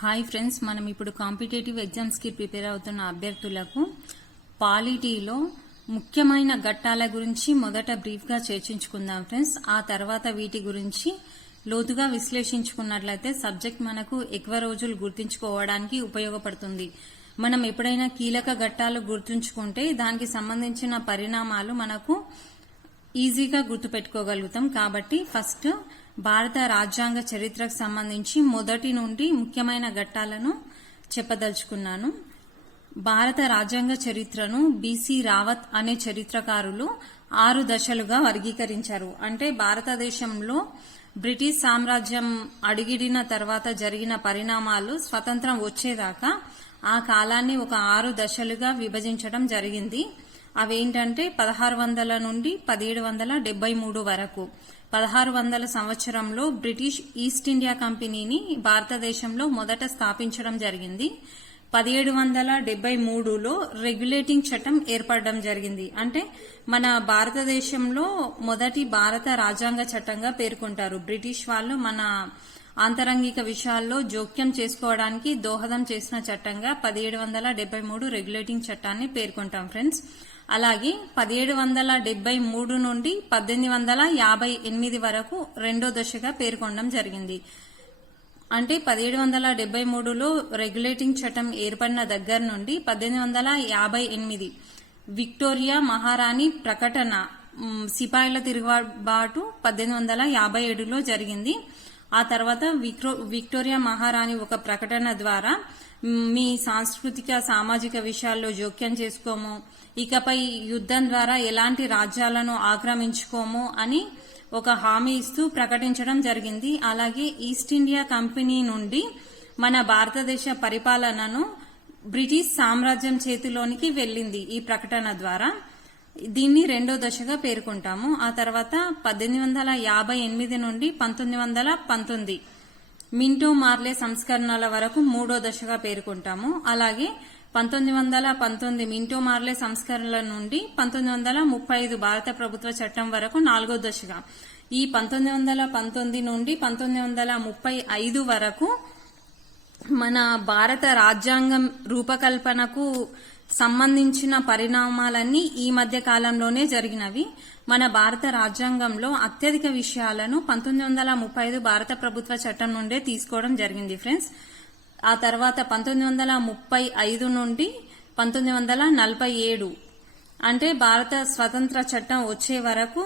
Hi friends, మనం ఇప్పుడు competitive exams కి ప్రిపేర్ అవుతున్న అభ్యర్థులకు పాలిటీలో ముఖ్యమైన ఘట్టాల గురించి మొదట బ్రీఫ్ గా చర్చించుకుందాం ఫ్రెండ్స్. ఆ తర్వాత వీటి గురించి లోతుగా విశ్లేషించుకున్నట్లయితే సబ్జెక్ట్ మనకు ఎక్కువ రోజులు గుర్తుంచుకోవడానికి ఉపయోగపడుతుంది. మనం ఎప్పుడైనా కీలక ఘట్టాలు గుర్తుంచుకుంటే దానికి సంబంధించిన పరిణామాలు మనకు ఈజీగా గుర్తుపెట్టుకోగలుగుతాం. కాబట్టి ఫస్ట్ భారత రాజ్యాంగ చరిత్రకు సంబంధించి మొదటి నుండి ముఖ్యమైన ఘట్టాలను చెప్పదలుచుకున్నాను. భారత రాజ్యాంగ చరిత్రను బిసి రావత్ అనే చరిత్రకారులు 6 దశలుగా వర్గీకరించారు. అంటే భారతదేశంలో బ్రిటిష్ సామ్రాజ్యం అడుగిడిన తర్వాత జరిగిన పరిణామాలు స్వతంత్రం వచ్చేదాకా ఆ కాలాన్ని ఒక 6 దశలుగా విభజించడం జరిగింది. అవేంటంటే 1600 నుండి 1773 వరకు. 1600 సంవత్సరంలో బ్రిటిష్ ఈస్ట్ ఇండియా కంపెనీని భారతదేశంలో మొదట స్థాపించడం జరిగింది. 1773లో రెగ్యులేటింగ్ చట్టం ఏర్పడడం జరిగింది. అంటే మన భారతదేశంలో మొదటి భారత రాజ్యాంగ చట్టంగా పేర్కొంటారు. బ్రిటిష్ వాళ్ళు మన ఆంతరంగిక విషయాల్లో జోక్యం చేసుకోవడానికి దోహదం చేసిన చట్టంగా 1773 రెగ్యులేటింగ్ చట్టాన్ని పేర్కొంటాం ఫ్రెండ్స్. అలాగే 1773 నుండి 1858 వరకు రెండో దశగా పేర్కొనడం జరిగింది. అంటే 1773లో రెగ్యులేటింగ్ చట్టం ఏర్పడిన దగ్గర నుండి 1858 విక్టోరియా మహారాణి ప్రకటన, సిపాయిల తిరుగుబాటు 1857లో జరిగింది. ఆ తర్వాత విక్టోరియా మహారాణి ఒక ప్రకటన ద్వారా మీ సాంస్కృతిక సామాజిక విషయాల్లో జోక్యం చేసుకోము, ఇకపై యుద్ధం ద్వారా ఎలాంటి రాజ్యాలను ఆక్రమించుకోము అని ఒక హామీ ఇస్తూ ప్రకటించడం జరిగింది. అలాగే ఈస్ట్ ఇండియా కంపెనీ నుండి మన భారతదేశ పరిపాలనను బ్రిటిష్ సామ్రాజ్యం చేతిలోనికి వెళ్లింది ఈ ప్రకటన ద్వారా. దీన్ని రెండో దశగా పేర్కొంటాము. ఆ తర్వాత 1858 నుండి 1919 మింటో మార్లే సంస్కరణల వరకు మూడో దశగా పేర్కొంటాము. అలాగే 1919 మింటో మార్లే సంస్కరణల నుండి 1935 భారత ప్రభుత్వ చట్టం వరకు నాలుగో దశగా. ఈ 1919 నుండి 1935 వరకు మన భారత రాజ్యాంగం రూపకల్పనకు సంబంధించిన పరిణామాలన్నీ ఈ మధ్య కాలంలోనే జరిగినవి. మన భారత రాజ్యాంగంలో అత్యధిక విషయాలను 1935 భారత ప్రభుత్వ చట్టం నుండే తీసుకోవడం జరిగింది ఫ్రెండ్స్. ఆ తర్వాత 1935 నుండి 1947 అంటే భారత స్వతంత్ర చట్టం వచ్చే వరకు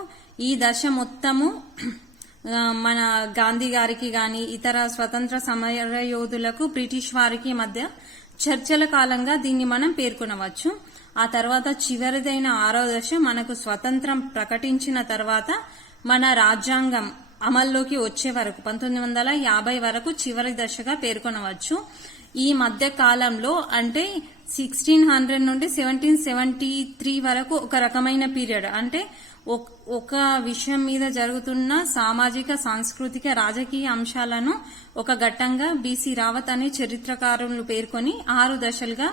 ఈ దశ మొత్తము మన గాంధీ గారికి గాని ఇతర స్వతంత్ర సమర యోధులకు బ్రిటిష్ వారికి మధ్య చర్చల కాలంగా దీన్ని మనం పేర్కొనవచ్చు. ఆ తర్వాత చివరిదైన 6వ దశ మనకు స్వతంత్రం ప్రకటించిన తర్వాత మన రాజ్యాంగం అమల్లోకి వచ్చే వరకు 1950 వరకు చివరి దశగా పేర్కొనవచ్చు. ఈ మధ్య కాలంలో అంటే 1600 నుండి 1773 వరకు ఒక రకమైన పీరియడ్. అంటే ఒక విషయం మీద జరుగుతున్న సామాజిక సాంస్కృతిక రాజకీయ అంశాలను ఒక ఘట్టంగా బిసి రావత్ అనే చరిత్రకారులు పేర్కొని 6 దశలుగా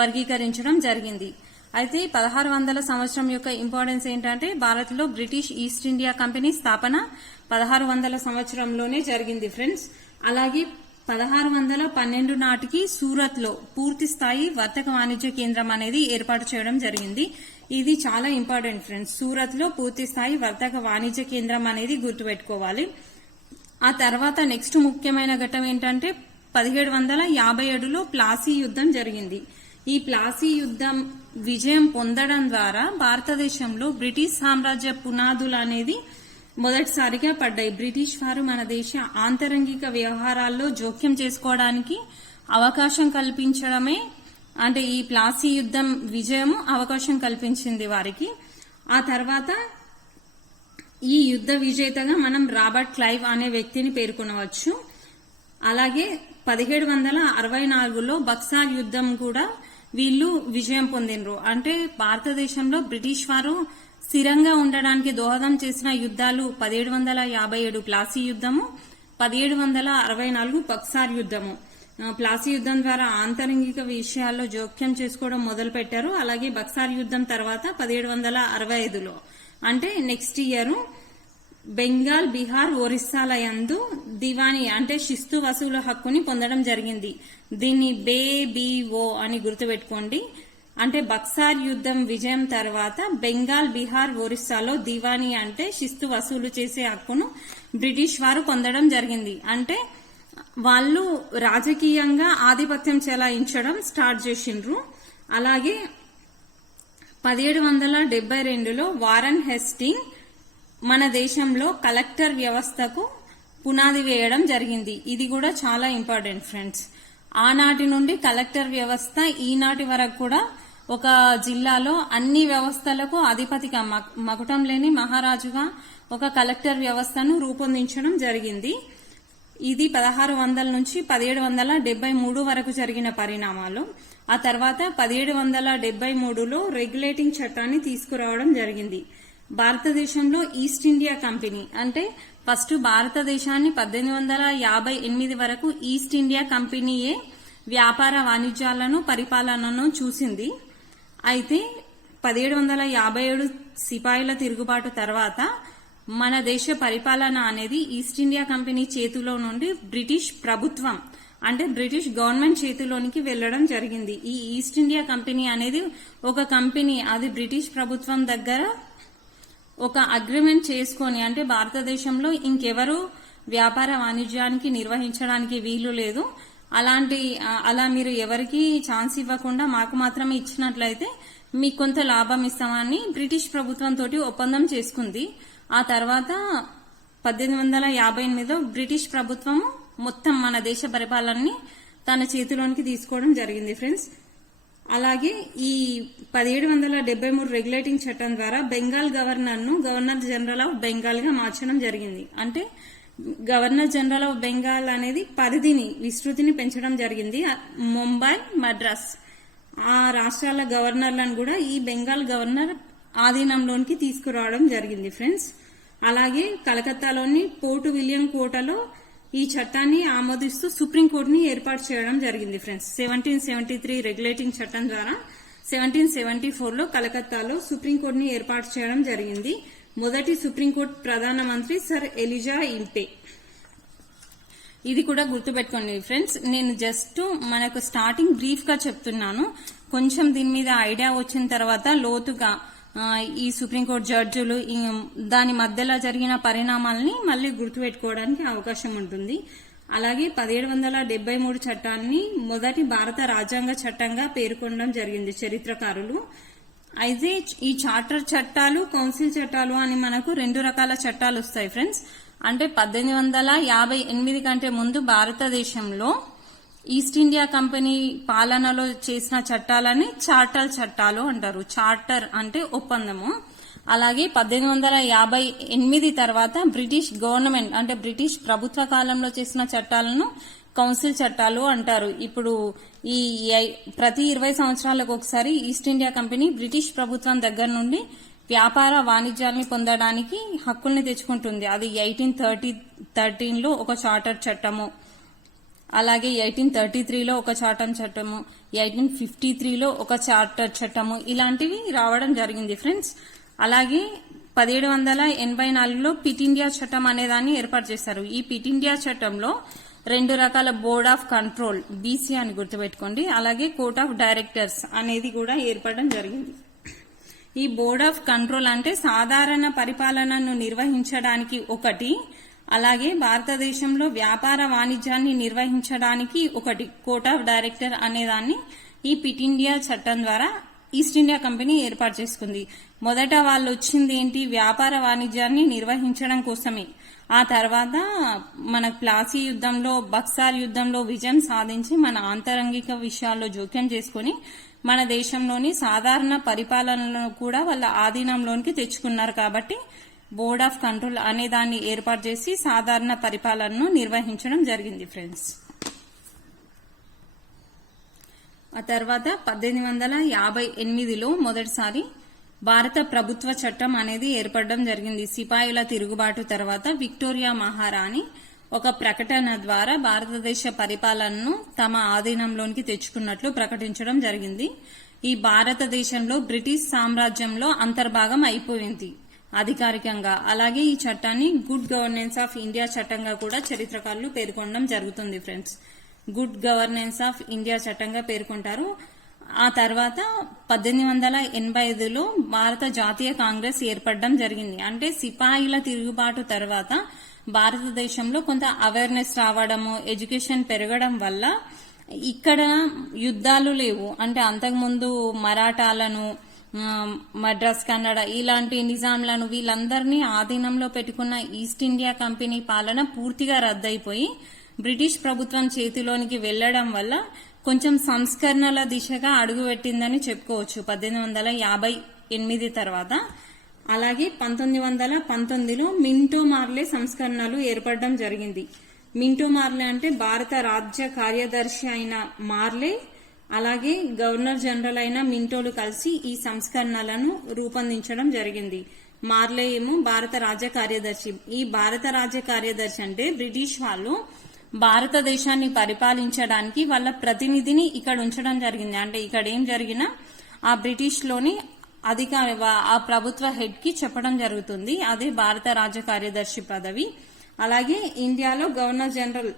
వర్గీకరించడం జరిగింది. అయితే 1600 సంవత్సరం యొక్క ఇంపార్టెన్స్ ఏంటంటే భారత్లో బ్రిటిష్ ఈస్ట్ ఇండియా కంపెనీ స్థాపన 1600 సంవత్సరంలోనే జరిగింది ఫ్రెండ్స్. అలాగే 1612 నాటికి సూరత్ లో పూర్తి స్థాయి వర్తక వాణిజ్య కేంద్రం అనేది ఏర్పాటు చేయడం జరిగింది. ఇది చాలా ఇంపార్టెంట్ ఫ్రెండ్స్. సూరత్ లో పూర్తి స్థాయి వర్తక వాణిజ్య కేంద్రం అనేది గుర్తుపెట్టుకోవాలి. ఆ తర్వాత నెక్స్ట్ ముఖ్యమైన ఘట్టం ఏంటంటే 1757లో ప్లాసీ యుద్ధం జరిగింది. ఈ ప్లాసీ యుద్ధం విజయం పొందడం ద్వారా భారతదేశంలో బ్రిటిష్ సామ్రాజ్య పునాదులు అనేది మొదటిసారిగా పడ్డాయి. బ్రిటిష్ వారు మన దేశ ఆంతరంగిక వ్యవహారాల్లో జోక్యం చేసుకోవడానికి అవకాశం కల్పించడమే, అంటే ఈ ప్లాసీ యుద్ధం విజయం అవకాశం కల్పించింది వారికి. ఆ తర్వాత ఈ యుద్ధ విజేతగా మనం రాబర్ట్ క్లైవ్ అనే వ్యక్తిని పేర్కొనవచ్చు. అలాగే 1764లో బక్సార్ యుద్ధం కూడా వీళ్ళు విజయం పొందినరు. అంటే భారతదేశంలో బ్రిటిష్ వారు స్థిరంగా ఉండడానికి దోహదం చేసిన యుద్ధాలు 1757 ప్లాసీ యుద్ధము, 1764 బక్సార్ యుద్ధము. ప్లాసీ యుద్ధం ద్వారా ఆంతరంగిక విషయాల్లో జోక్యం చేసుకోవడం మొదలు పెట్టారు. అలాగే బక్సార్ యుద్ధం తర్వాత 1765లో అంటే నెక్స్ట్ ఇయర్ బెంగాల్, బీహార్, ఒరిస్సాల యందు దివానీ అంటే శిస్తు వసూలు హక్కుని పొందడం జరిగింది. దీన్ని బేబీఓ అని గుర్తుపెట్టుకోండి. అంటే బక్సార్ యుద్ధం విజయం తర్వాత బెంగాల్, బీహార్, ఒరిస్సాలో దివానీ అంటే శిస్తు వసూలు చేసే హక్కును బ్రిటిష్ వారు పొందడం జరిగింది. అంటే వాళ్ళు రాజకీయంగా ఆధిపత్యం చెలాయించడం స్టార్ట్ చేసిండ్రు. అలాగే 1772లో వారన్ హెస్టింగ్ మన దేశంలో కలెక్టర్ వ్యవస్థకు పునాది వేయడం జరిగింది. ఇది కూడా చాలా ఇంపార్టెంట్ ఫ్రెండ్స్. ఆనాటి నుండి కలెక్టర్ వ్యవస్థ ఈనాటి వరకు కూడా ఒక జిల్లాలో అన్ని వ్యవస్థలకు అధిపతిగా మకుటం లేని మహారాజుగా ఒక కలెక్టర్ వ్యవస్థను రూపొందించడం జరిగింది. ఇది 1600 నుంచి 1773 వరకు జరిగిన పరిణామాలు. ఆ తర్వాత 1773లో రెగ్యులేటింగ్ చట్టాన్ని తీసుకురావడం జరిగింది. భారతదేశంలో ఈస్ట్ ఇండియా కంపెనీ అంటే ఫస్ట్ భారతదేశాన్ని 1858 వరకు ఈస్ట్ ఇండియా కంపెనీయే వ్యాపార వాణిజ్యాలను పరిపాలనను చూసింది. అయితే 1757 సిపాయిల తిరుగుబాటు తర్వాత మన దేశ పరిపాలన అనేది ఈస్ట్ ఇండియా కంపెనీ చేతిలో నుండి బ్రిటిష్ ప్రభుత్వం అంటే బ్రిటిష్ గవర్నమెంట్ చేతిలోనికి వెళ్లడం జరిగింది. ఈ ఈస్ట్ ఇండియా కంపెనీ అనేది ఒక కంపెనీ, అది బ్రిటిష్ ప్రభుత్వం దగ్గర ఒక అగ్రిమెంట్ చేసుకొని, అంటే భారతదేశంలో ఇంకెవరు వ్యాపార వాణిజ్యానికి నిర్వహించడానికి వీలు లేదు, అలా మీరు ఎవరికి ఛాన్స్ ఇవ్వకుండా మాకు మాత్రమే ఇచ్చినట్లయితే మీకు కొంత లాభం ఇస్తామని బ్రిటిష్ ప్రభుత్వం తోటి ఒప్పందం చేసుకుంది. ఆ తర్వాత 1858లో బ్రిటిష్ ప్రభుత్వం మొత్తం మన దేశ పరిపాలనని తన చేతిలోనికి తీసుకోవడం జరిగింది ఫ్రెండ్స్. అలాగే ఈ 1773 రెగ్యులేటింగ్ చట్టం ద్వారా Bengal governor general of Bengal గా మార్చడం జరిగింది. అంటే గవర్నర్ జనరల్ ఆఫ్ బెంగాల్ అనేది విస్తృతిని పెంచడం జరిగింది. ముంబై, మద్రాస్ ఆ రాష్ట్రాల గవర్నర్లను కూడా ఈ బెంగాల్ గవర్నర్ ఆధీనంలోనికి తీసుకురావడం జరిగింది ఫ్రెండ్స్. అలాగే కలకత్తాలోని పోర్ట్ విలియం కోటలో ఈ చట్టాన్ని ఆమోదిస్తూ సుప్రీంకోర్టుని ఏర్పాటు చేయడం జరిగింది ఫ్రెండ్స్. 1773 రెగ్యులేటింగ్ చట్టం ద్వారా 1774లో కలకత్తాలో సుప్రీంకోర్టుని ఏర్పాటు చేయడం జరిగింది. మొదటి సుప్రీంకోర్టు ప్రధానమంత్రి సర్ ఎలిజా ఇంపే. ఇది కూడా గుర్తుపెట్టుకోండి ఫ్రెండ్స్. నేను జస్ట్ మనకు స్టార్టింగ్ బ్రీఫ్ గా చెప్తున్నాను. కొంచెం దీని మీద ఐడియా వచ్చిన తర్వాత లోతుగా ఈ సుప్రీంకోర్టు జడ్జిలు దాని మధ్యలో జరిగిన పరిణామాలని మళ్ళీ గుర్తుపెట్టుకోవడానికి అవకాశం ఉంటుంది. అలాగే 1773 చట్టాన్ని మొదటి భారత రాజ్యాంగ చట్టంగా పేర్కొనడం జరిగింది చరిత్రకారులు. అయితే ఈ చార్టర్ చట్టాలు, కౌన్సిల్ చట్టాలు అని మనకు 2 రకాల చట్టాలు వస్తాయి ఫ్రెండ్స్. అంటే 1858 కంటే ముందు భారతదేశంలో ఈస్ట్ ఇండియా కంపెనీ పాలనలో చేసిన చట్టాలని చార్టర్ చట్టాలు అంటారు. చార్టర్ అంటే ఒప్పందము. అలాగే 1858 తర్వాత బ్రిటిష్ గవర్నమెంట్ అంటే బ్రిటిష్ ప్రభుత్వ కాలంలో చేసిన చట్టాలను కౌన్సిల్ చట్టాలు అంటారు. ఇప్పుడు ఈ ప్రతి 20 సంవత్సరాలకు ఒకసారి ఈస్ట్ ఇండియా కంపెనీ బ్రిటిష్ ప్రభుత్వం దగ్గర నుండి వ్యాపార వాణిజ్యాన్ని పొందడానికి హక్కుల్ని తెచ్చుకుంటుంది. అది 1813లో ఒక చార్టర్ చట్టము, అలాగే 1833లో ఒక చార్టర్ చట్టము, 1853లో ఒక చార్టర్ చట్టము, ఇలాంటివి రావడం జరిగింది ఫ్రెండ్స్. అలాగే 1784లో పిట్ ఇండియా చట్టం అనే దాన్ని ఏర్పాటు చేశారు. ఈ పిట్ ఇండియా చట్టంలో 2 రకాల బోర్డ్ ఆఫ్ కంట్రోల్, బీసీ అని గుర్తుపెట్టుకోండి, అలాగే కోర్ట్ ఆఫ్ డైరెక్టర్స్ అనేది కూడా ఏర్పడడం జరిగింది. ఈ బోర్డ్ ఆఫ్ కంట్రోల్ అంటే సాధారణ పరిపాలనను నిర్వహించడానికి ఒకటి, అలాగే భారతదేశంలో వ్యాపార వాణిజ్యాన్ని నిర్వహించడానికి ఒకటి కోర్ట్ ఆఫ్ డైరెక్టర్ అనేదాన్ని ఈ పిట్ ఇండియా చట్టం ద్వారా ఈస్ట్ ఇండియా కంపెనీ ఏర్పాటు చేసుకుంది. మొదట వాళ్ళు వచ్చింది ఏంటి, వ్యాపార వాణిజ్యాన్ని నిర్వహించడం కోసమే. ఆ తర్వాత మన ప్లాసీ యుద్ధంలో, బక్సార్ యుద్ధంలో విజయం సాధించి మన ఆంతరంగిక విషయాల్లో జోక్యం చేసుకుని మన దేశంలోని సాధారణ పరిపాలనను కూడా వాళ్ళ ఆధీనంలోనికి తెచ్చుకున్నారు. కాబట్టి బోర్డ్ ఆఫ్ కంట్రోల్ అనే దాన్ని ఏర్పాటు చేసి సాధారణ పరిపాలనను నిర్వహించడం జరిగింది ఫ్రెండ్స్. ఆ తర్వాత 1858లో మొదటిసారి భారత ప్రభుత్వ చట్టం అనేది ఏర్పడడం జరిగింది. సిపాయిల తిరుగుబాటు తర్వాత విక్టోరియా మహారాణి ఒక ప్రకటన ద్వారా భారతదేశ పరిపాలనను తమ ఆధీనంలోనికి తెచ్చుకున్నట్లు ప్రకటించడం జరిగింది. ఈ భారతదేశంలో బ్రిటిష్ సామ్రాజ్యంలో అంతర్భాగం అయిపోయింది. అధికారికంగా. అలాగే ఈ చట్టాన్ని గుడ్ గవర్నెన్స్ ఆఫ్ ఇండియా చట్టంగా కూడా చరిత్రకారులు పేర్కొనడం జరుగుతుంది friends. Good governance of India చట్టంగా పేర్కొంటారు. ఆ తర్వాత 1885లో భారత జాతీయ కాంగ్రెస్ ఏర్పడడం జరిగింది. అంటే సిపాయిల తిరుగుబాటు తర్వాత భారతదేశంలో కొంత అవేర్నెస్ రావడము, ఎడ్యుకేషన్ పెరగడం వల్ల ఇక్కడ యుద్ధాలు లేవు. అంటే అంతకుముందు మరాఠాలను, మద్రాస్ కన్నడ ఇలాంటి నిజాంలను వీళ్ళందరినీ ఆధీనంలో పెట్టుకున్న ఈస్ట్ ఇండియా కంపెనీ పాలన పూర్తిగా రద్దయిపోయి బ్రిటిష్ ప్రభుత్వం చేతిలోనికి వెళ్లడం వల్ల కొంచెం సంస్కరణల దిశగా అడుగుపెట్టిందని చెప్పుకోవచ్చు 1858 తర్వాత. అలాగే 1919లో మింటో మార్లే సంస్కరణలు ఏర్పడడం జరిగింది. మింటో మార్లే అంటే భారత రాజ్య కార్యదర్శి అయిన మార్లే అలాగే గవర్నర్ జనరల్ అయిన మింటోలు కలిసి ఈ సంస్కరణలను రూపొందించడం జరిగింది. మార్లే ఏమో భారత రాజ్య కార్యదర్శి. ఈ భారత రాజ్య కార్యదర్శి అంటే బ్రిటిష్ వాళ్ళు భారతదేశాన్ని పరిపాలించడానికి వాళ్ళ ప్రతినిధిని ఇక్కడ ఉంచడం జరిగింది. అంటే ఇక్కడ ఏం జరిగినా ఆ బ్రిటిష్ లోని ఆ ప్రభుత్వ హెడ్ కి చెప్పడం జరుగుతుంది. అదే భారత రాజ్య కార్యదర్శి పదవి. అలాగే ఇండియాలో గవర్నర్ జనరల్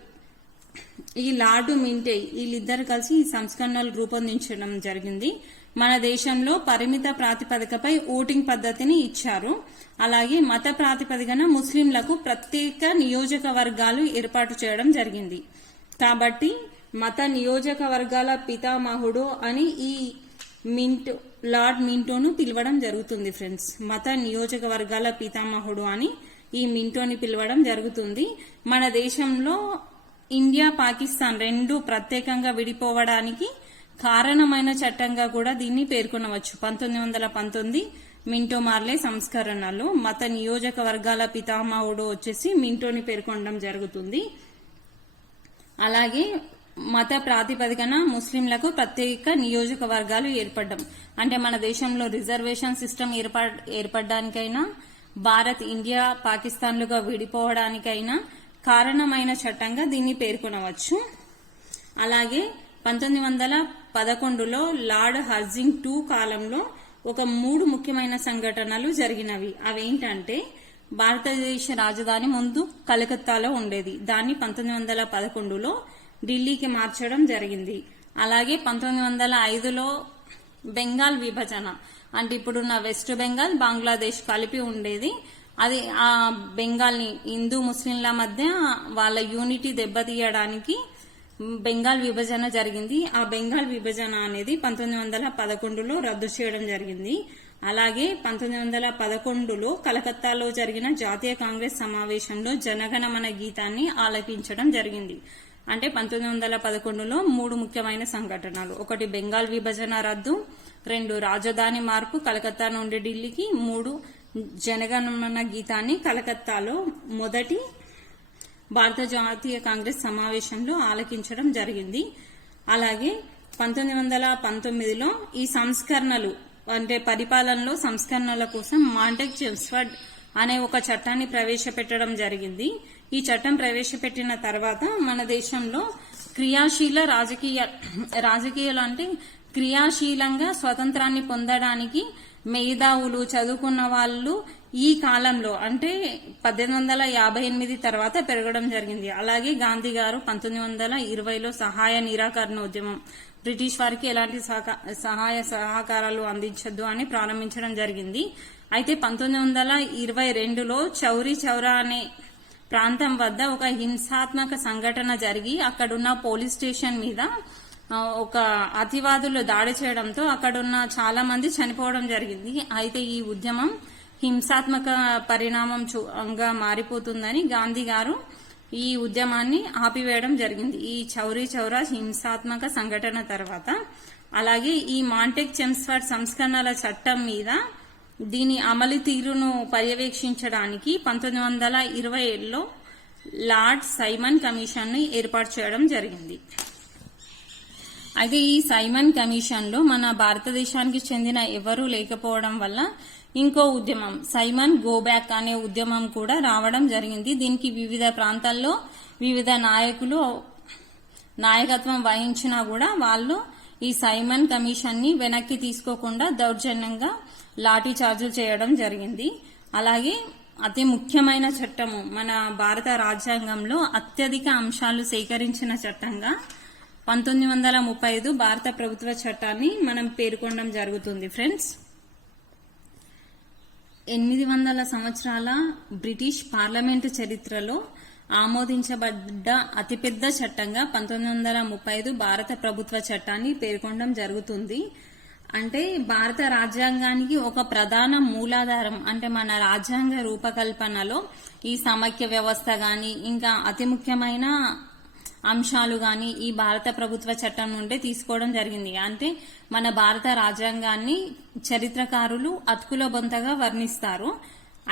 ఈ లార్డ్ మింటే వీళ్ళిద్దరు కలిసి ఈ సంస్కరణలు రూపొందించడం జరిగింది. మన దేశంలో పరిమిత ప్రాతిపదికపై ఓటింగ్ పద్ధతిని ఇచ్చారు. అలాగే మత ప్రాతిపదికన ముస్లింలకు ప్రత్యేక నియోజకవర్గాలు ఏర్పాటు చేయడం జరిగింది. కాబట్టి మత నియోజకవర్గాల పితామహుడు అని ఈ లార్డ్ మింటోను పిలవడం జరుగుతుంది ఫ్రెండ్స్. మత నియోజకవర్గాల పితామహుడు అని ఈ మింటోని పిలవడం జరుగుతుంది. మన దేశంలో ఇండియా, పాకిస్తాన్ రెండు ప్రత్యేకంగా విడిపోవడానికి కారణమైన చట్టంగా కూడా దీన్ని పేర్కొనవచ్చు. 1919 మింటో మార్లే సంస్కరణలు. మత నియోజకవర్గాల పితామహుడు వచ్చేసి మింటోని పేర్కొనడం జరుగుతుంది. అలాగే మత ప్రాతిపదికన ముస్లింలకు ప్రత్యేక నియోజకవర్గాలు ఏర్పడడం. అంటే మన దేశంలో రిజర్వేషన్ సిస్టమ్ ఏర్పడడానికైనా, భారత్, ఇండియా, పాకిస్తాన్లుగా విడిపోవడానికైనా కారణమైన చట్టంగా దీన్ని పేర్కొనవచ్చు. అలాగే 1911లో లార్డ్ హర్జింగ్ II కాలంలో ఒక 3 ముఖ్యమైన సంఘటనలు జరిగినవి. అవేంటంటే భారతదేశ రాజధాని ముందు కలకత్తాలో ఉండేది. దాన్ని 1911లో ఢిల్లీకి మార్చడం జరిగింది. అలాగే 1905లో బెంగాల్ విభజన, అంటే ఇప్పుడున్న వెస్ట్ బెంగాల్, బంగ్లాదేశ్ కలిపి ఉండేది. అది ఆ బెంగాల్ ని హిందూ ముస్లింల మధ్య వాళ్ళ యూనిటీ దెబ్బతీయడానికి బెంగాల్ విభజన జరిగింది. ఆ బెంగాల్ విభజన అనేది 1911లో రద్దు చేయడం జరిగింది. అలాగే 1911లో కలకత్తాలో జరిగిన జాతీయ కాంగ్రెస్ సమావేశంలో జనగణమన గీతాన్ని ఆలపించడం జరిగింది. అంటే 1911లో 3 ముఖ్యమైన సంఘటనలు. 1 బెంగాల్ విభజన రద్దు, 2 రాజధాని మార్పు కలకత్తా నుండి ఢిల్లీకి, 3 జనగణమన గీతాన్ని కలకత్తాలో మొదటి భారత జాతీయ కాంగ్రెస్ సమావేశంలో ఆలకించడం జరిగింది. అలాగే 1919లో ఈ సంస్కరణలు అంటే పరిపాలనలో సంస్కరణల కోసం మాంటెక్ చెమ్స్ఫర్డ్ అనే ఒక చట్టాన్ని ప్రవేశపెట్టడం జరిగింది. ఈ చట్టం ప్రవేశపెట్టిన తర్వాత మన దేశంలో క్రియాశీల రాజకీయాలు అంటే క్రియాశీలంగా స్వతంత్రాన్ని పొందడానికి మేధావులు, చదువుకున్న వాళ్ళు ఈ కాలంలో అంటే 1858 తర్వాత పెరగడం జరిగింది. అలాగే గాంధీ గారు 1920లో సహాయ నిరాకరణ ఉద్యమం, బ్రిటిష్ వారికి ఎలాంటి సహాయ సహకారాలు అందించద్దు అని ప్రారంభించడం జరిగింది. అయితే 1922లో చౌరీ చౌరా అనే ప్రాంతం వద్ద ఒక హింసాత్మక సంఘటన జరిగి అక్కడున్న పోలీస్ స్టేషన్ మీద ఒక అతివాదులు దాడి చేయడంతో అక్కడున్న చాలా మంది చనిపోవడం జరిగింది. అయితే ఈ ఉద్యమం హింసాత్మక పరిణామంగా మారిపోతుందని గాంధీ గారు ఈ ఉద్యమాన్ని ఆపివేయడం జరిగింది. ఈ చౌరీ చౌరా హింసాత్మక సంఘటన తర్వాత. అలాగే ఈ మాంటెక్ చెమ్స్ఫర్డ్ సంస్కరణల చట్టం మీద దీని అమలు తీరును పర్యవేక్షించడానికి 1927లో లార్డ్ సైమన్ కమిషన్ ని ఏర్పాటు చేయడం జరిగింది. అయితే ఈ సైమన్ కమిషన్ లో మన భారతదేశానికి చెందిన ఎవరూ లేకపోవడం వల్ల ఇంకో ఉద్యమం సైమన్ గో బ్యాక్ అనే ఉద్యమం కూడా రావడం జరిగింది. దీనికి వివిధ ప్రాంతాల్లో వివిధ నాయకులు నాయకత్వం వహించినా కూడా వాళ్ళు ఈ సైమన్ కమిషన్ ని వెనక్కి తీసుకోకుండా దౌర్జన్యంగా లాఠీ చార్జులు చేయడం జరిగింది. అలాగే అతి ముఖ్యమైన చట్టము మన భారత రాజ్యాంగంలో అత్యధిక అంశాలు సేకరించిన చట్టంగా 1935 భారత ప్రభుత్వ చట్టాన్ని మనం పేర్కొనడం జరుగుతుంది ఫ్రెండ్స్. 800 సంవత్సరాల బ్రిటిష్ పార్లమెంటు చరిత్రలో ఆమోదించబడ్డ అతిపెద్ద చట్టంగా 1935 భారత ప్రభుత్వ చట్టాన్ని పేర్కొనడం జరుగుతుంది. అంటే భారత రాజ్యాంగానికి ఒక ప్రధాన మూలాధారం అంటే మన రాజ్యాంగ రూపకల్పనలో ఈ సమైక్య వ్యవస్థ గాని ఇంకా అతి ముఖ్యమైన అంశాలు గాని ఈ భారత ప్రభుత్వ చట్టం నుండే తీసుకోవడం జరిగింది. అంటే మన భారత రాజ్యాంగాన్ని చరిత్రకారులు అతుకుల బొంతగా వర్ణిస్తారు.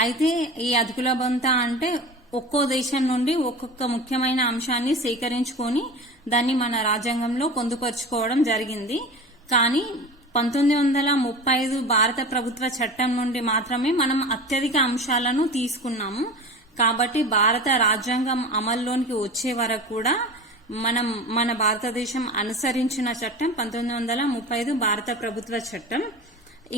అయితే ఈ అతుకుల బొంత అంటే ఒక్కో దేశం నుండి ఒక్కొక్క ముఖ్యమైన అంశాన్ని సేకరించుకొని దాన్ని మన రాజ్యాంగంలో పొందుపరుచుకోవడం జరిగింది. కానీ 1935 భారత ప్రభుత్వ చట్టం నుండి మాత్రమే మనం అత్యధిక అంశాలను తీసుకున్నాము. కాబట్టి భారత రాజ్యాంగం అమల్లోనికి వచ్చే వరకు కూడా మన భారతదేశం అనుసరించిన చట్టం 1935 భారత ప్రభుత్వ చట్టం.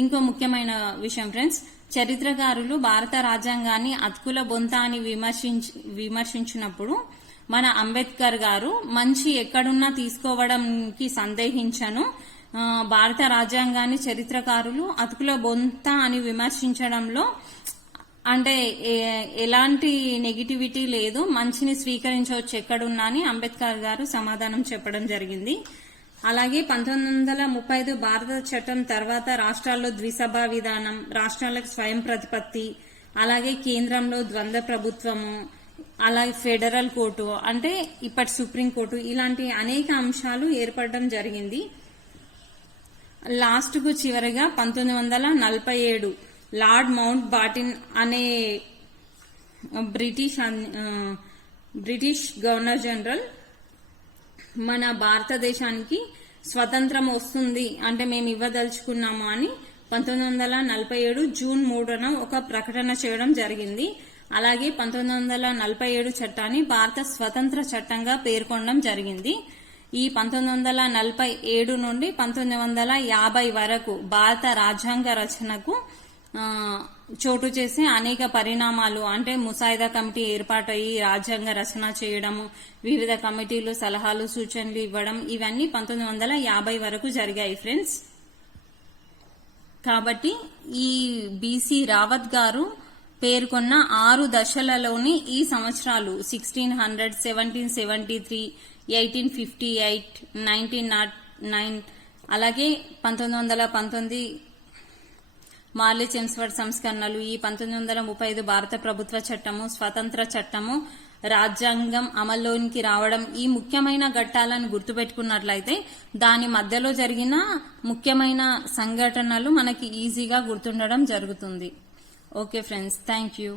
ఇంకో ముఖ్యమైన విషయం ఫ్రెండ్స్, చరిత్రకారులు భారత రాజ్యాంగాన్ని అతుకుల బొంత అని విమర్శించినప్పుడు మన అంబేద్కర్ గారు మంచి ఎక్కడున్నా తీసుకోవడానికి సందేహించను, భారత రాజ్యాంగాన్ని చరిత్రకారులు అతుకుల బొంత అని విమర్శించడంలో అంటే ఎలాంటి నెగిటివిటీ లేదు, మంచిని స్వీకరించవచ్చు ఎక్కడున్నా అని అంబేద్కర్ గారు సమాధానం చెప్పడం జరిగింది. అలాగే 1935 భారత చట్టం తర్వాత రాష్ట్రాల్లో ద్విసభా విధానం, రాష్ట్రాలకు స్వయం ప్రతిపత్తి, అలాగే కేంద్రంలో ద్వంద్వ ప్రభుత్వము, అలాగే ఫెడరల్ కోర్టు అంటే ఇప్పటి సుప్రీంకోర్టు, ఇలాంటి అనేక అంశాలు ఏర్పడడం జరిగింది. లాస్ట్ కు చివరిగా 1947 లార్డ్ మౌంట్ బాటన్ అనే బ్రిటిష్ గవర్నర్ జనరల్ మన భారతదేశానికి స్వతంత్రం వస్తుంది అంటే మేము ఇవ్వదలుచుకున్నాము అని 1947 జూన్ 3న ఒక ప్రకటన చేయడం జరిగింది. అలాగే 1947 చట్టాన్ని భారత స్వతంత్ర చట్టంగా పేర్కొనడం జరిగింది. ఈ 1947 నుండి 1950 వరకు భారత రాజ్యాంగ రచనకు చోటు చేసే అనేక పరిణామాలు అంటే ముసాయిదా కమిటీ ఏర్పాటయ్యి రాజ్యాంగ రచన చేయడము, వివిధ కమిటీలు సలహాలు సూచనలు ఇవ్వడం, ఇవన్నీ 1950 వరకు జరిగాయి ఫ్రెండ్స్. కాబట్టి ఈ బీసీ రావత్ గారు పేర్కొన్న 6 దశలలోని ఈ సంవత్సరాలు 1600, 1773, 1858, 1909 అలాగే 1919 మార్లీ చెమ్స్ఫర్డ్ సంస్కరణలు, ఈ 1935 భారత ప్రభుత్వ చట్టము, స్వతంత్ర చట్టము, రాజ్యాంగం అమల్లోనికి రావడం, ఈ ముఖ్యమైన ఘట్టాలను గుర్తుపెట్టుకున్నట్లయితే దాని మధ్యలో జరిగిన ముఖ్యమైన సంఘటనలు మనకి ఈజీగా గుర్తుండడం జరుగుతుంది. Okay friends, thank you.